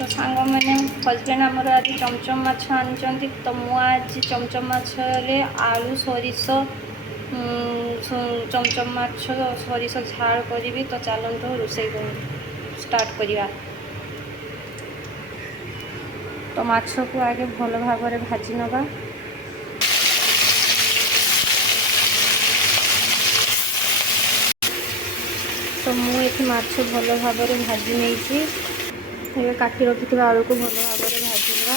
तो सांग मैंने हजबैंड आमर आज चमचम माछ आनी तो मुझे चमचम माछरे आलू सोरिष चमचम माछ सोरिष झाड़ करी तो चलते रोषे स्टार्ट करिया। तो माछ को आगे भल भाव में भाजी नवा। तो मुझे माछ भल भाव में भाजी नहीं ये काटी रखि आलू को भल भाव में भाजवा।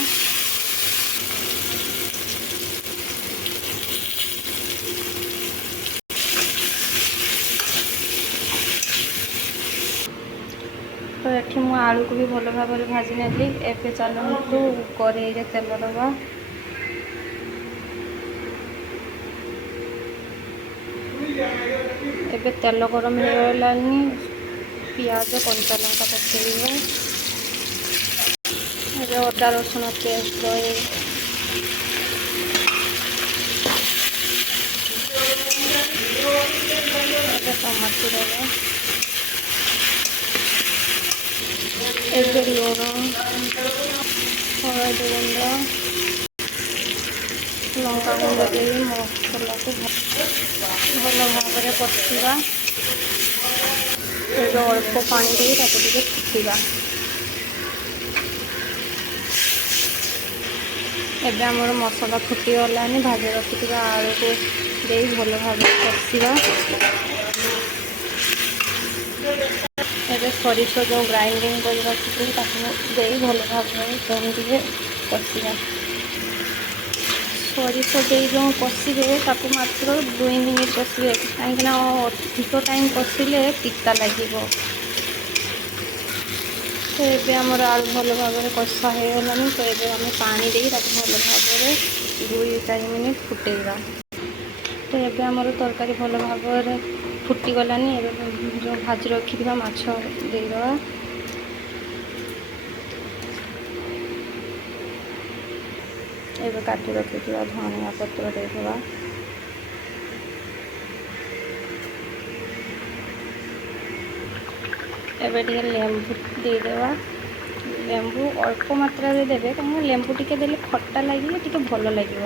तो ये मु आलू को भी भल भाव में भाजी नेली। एबे चलतु कड़े तेल दबा। एबे तेल गरम हो गलानी पियाज कंचा लंका पकेଇବା। ଏବେ ଅଦା ରସୁଣ ପେଷ୍ଟ ଏବେ ଟମାଟୋ ଦେବା। ଏବେ ଲୁଣ ହଳଦୀ ଗୁଣ୍ଡ ଲଙ୍କା ଗୁଣ୍ଡ ଦେଇ ମସଲାକୁ ଭଲ ଭାବରେ କଷିବା। ଏବେ ଅଳ୍ପ ପାଣି ଦେଇ ତାକୁ ଟିକେ ଫୁଟିବା। एबे आमर मसला फुटीगलानी भाजी रखि आलू को दे भल भाव कषा। एबे सोरिष जो ग्राइंडिंग कर रखी दे भल भाव में कषा। सोरिष दे जो कषिबे ताकू मात्र 2 मिनिट कषिबे कहीं अधिक टाइम कषिले पिता लगे। तो ये आमर आलू भल भाव में कषा हो गलानी। तो ये आम पानी दे भल भाव में 2-4 मिनिट फुटेगा। तो ये आमर तरकारी भल भाव में फुटीगलानी। जो भाजी रखी माछ देदेवा। एबे काटी रखि धनिया पत्र देदेवा। एबे टिके लेंबू देदेवा। लेंबू अल्प मात्रा रे देबे कहीं लेंबू टिके देले खट्टा लगे टिके भल लगे।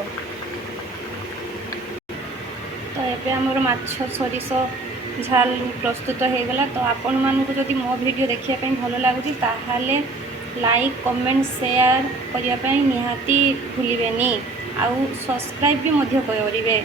तो ये आमर माछ सोरिष झाल प्रस्तुत हो गला। तो आपण मानक जदि मो वीडियो देखिए भल लगुच ताहले लाइक कमेंट शेयर करने निहाती भूलिबेनी। आउ सब्सक्राइब भी करेंगे।